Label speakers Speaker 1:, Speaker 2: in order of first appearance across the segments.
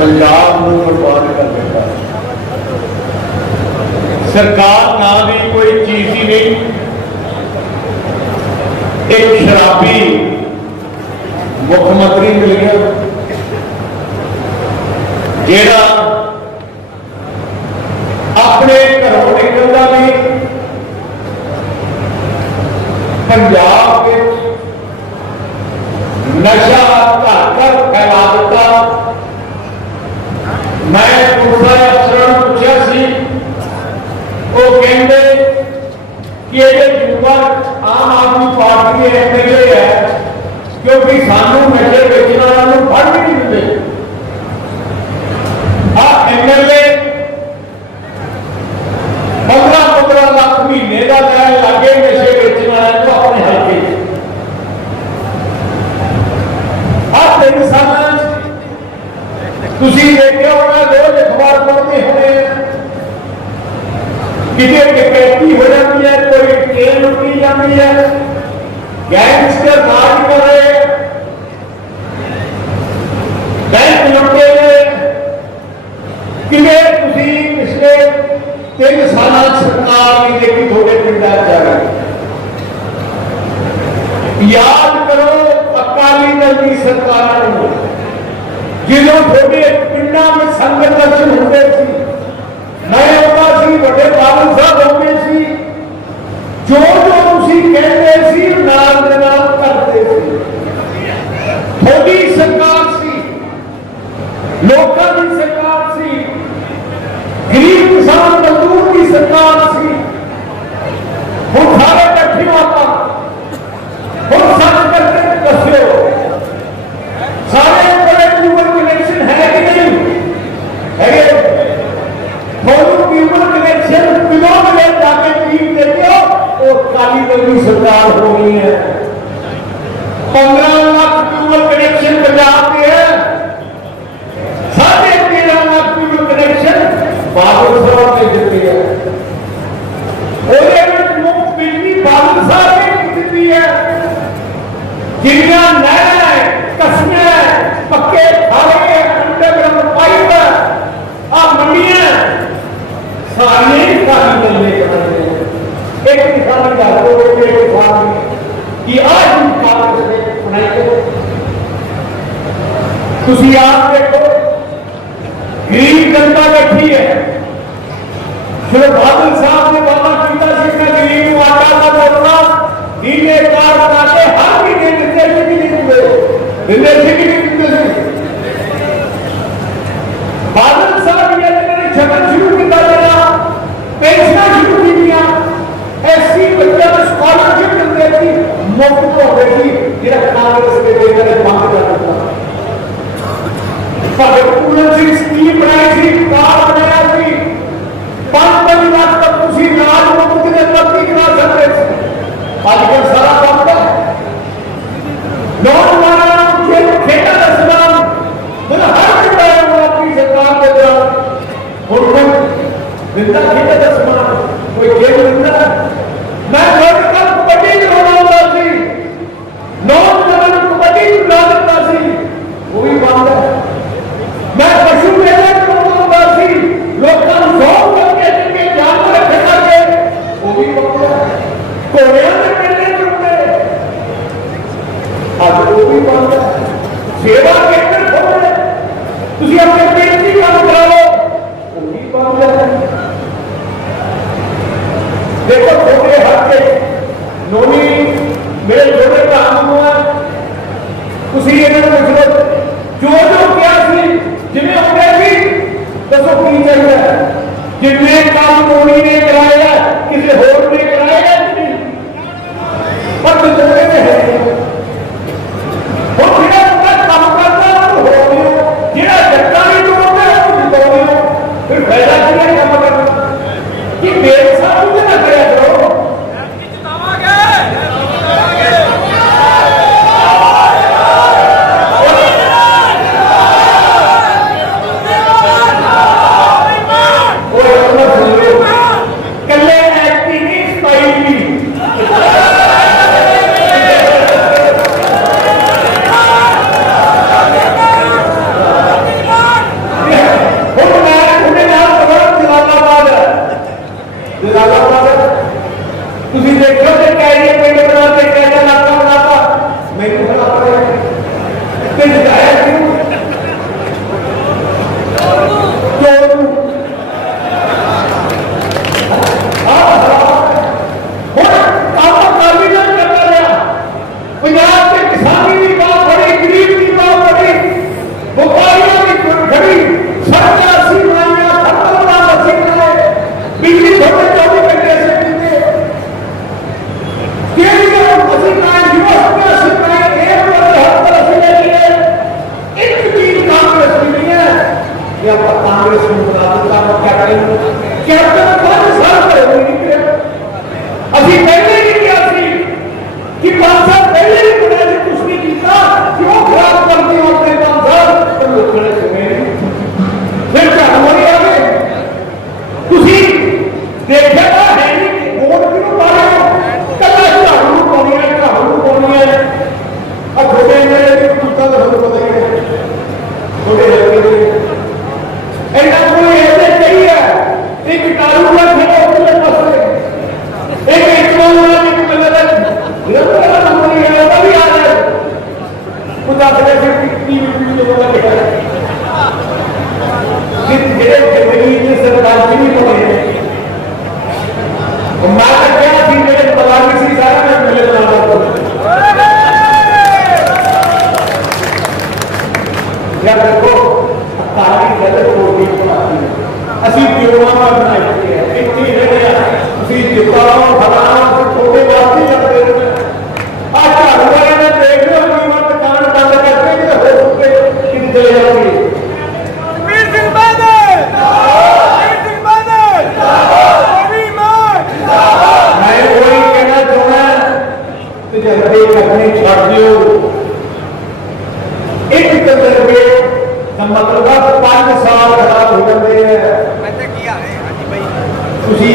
Speaker 1: ਪੰਜਾਬ ਨੂੰ ਬਰਬਾਦ ਕਰ ਦਿੱਤਾ। ਸਰਕਾਰ ਨਾਂ ਦੀ ਕੋਈ ਚੀਜ਼ ਹੀ ਨਹੀਂ। ਇੱਕ ਸ਼ਰਾਬੀ ਮੁੱਖ ਮੰਤਰੀ ਮਿਲ ਗਿਆ, ਜਿਹੜਾ ਆਪਣੇ ਘਰੋਂ ਨਿਕਲਦਾ ਨਹੀਂ ਪੰਜਾਬ ਵਿੱਚ ਨਸ਼ਾ ਘਰ ਘਰ ਫੈਲਾ ਮੈਂ ਪੁਲਿਸ ਅਫਸਰ ਨੂੰ ਪੁੱਛਿਆ ਸੀ ਉਹ ਕਹਿੰਦੇ ٹکٹ پیٹی ہو جاتی ہے، کوئی ٹرین روکی جاتی ہے۔ گینگسٹر مار کرے بینک لٹے گئے۔ کلے تھی پچھلے تین سال سرکار نے دیکھی تھوڑے پنڈا چل رہی یاد کرو، اکالی دل کی سرکار جنہوں تھوڑے پنڈا میں سنگ درشن ہوتے تھے ایک انسان کی ایک انسان کی آج سنائی تسی آپ دیکھو گریب جنتا بیٹھی ہے۔ بادل صاحب نے بابا کیتا گریب کو بولنا نیلے کار ہر مہینے دیتے سے بھی نہیں ہوئے دیتے سے بھی نہیں ہوئے۔ بادل ਮੇਰੇ ਛੋਟੇ ਭਰਾ ਨੂੰ ਤੁਸੀਂ ਇਹਦੇ تاری غلط روٹی بناتی ہے اسی پیوما کا بنائی ہوئی ہے۔ اتنی رہے اسی جتاؤ بھلاؤ چھوٹے بات نہیں کرتے آج گھر والے نے دیکھ لو اپنی ماں دکان بند کر کے کہ ہو چکے شندے ہوگی میں وہی کہنا چاہوں جنتے کا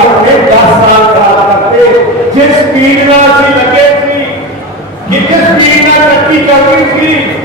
Speaker 1: اپنے دس سال خراب کرتے جس پیڑ نہ لگے تھی جس پیڑ نہ ترقی کر رہی تھی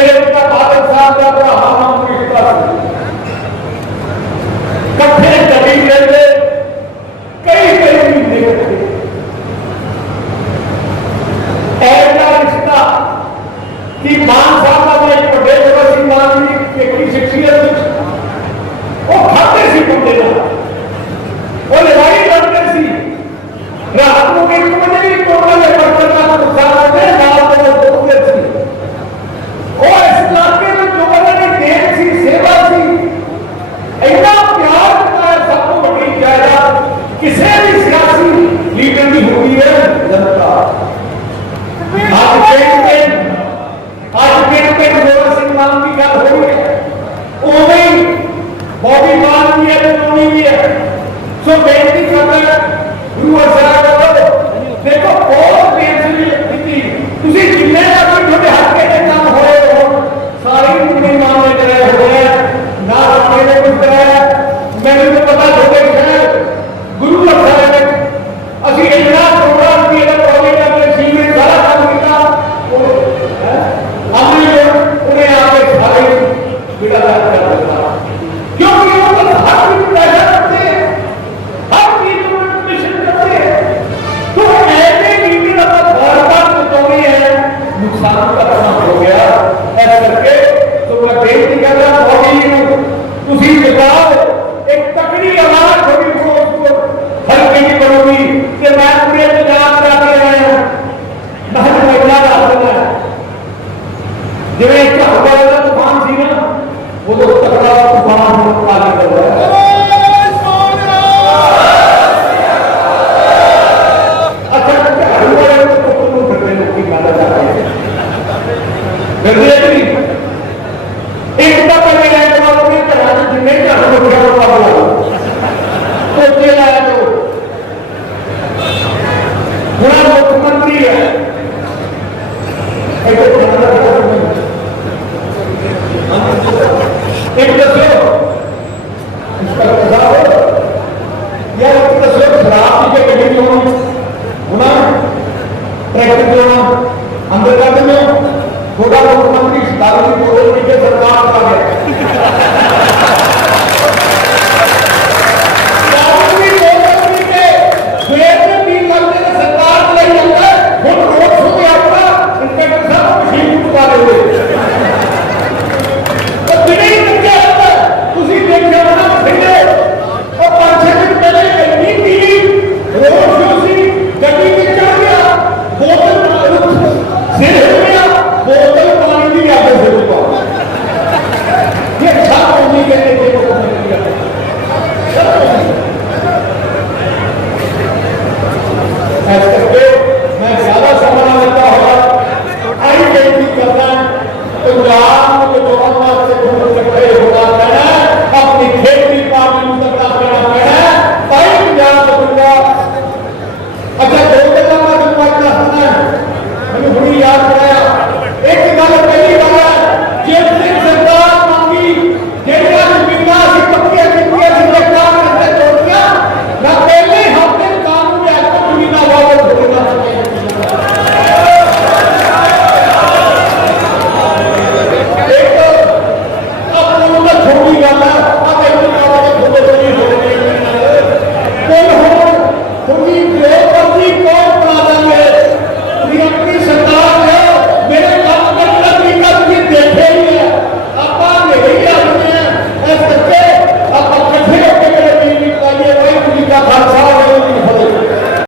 Speaker 1: میرے پتا بادل صاحب کا ہاتھ کٹھے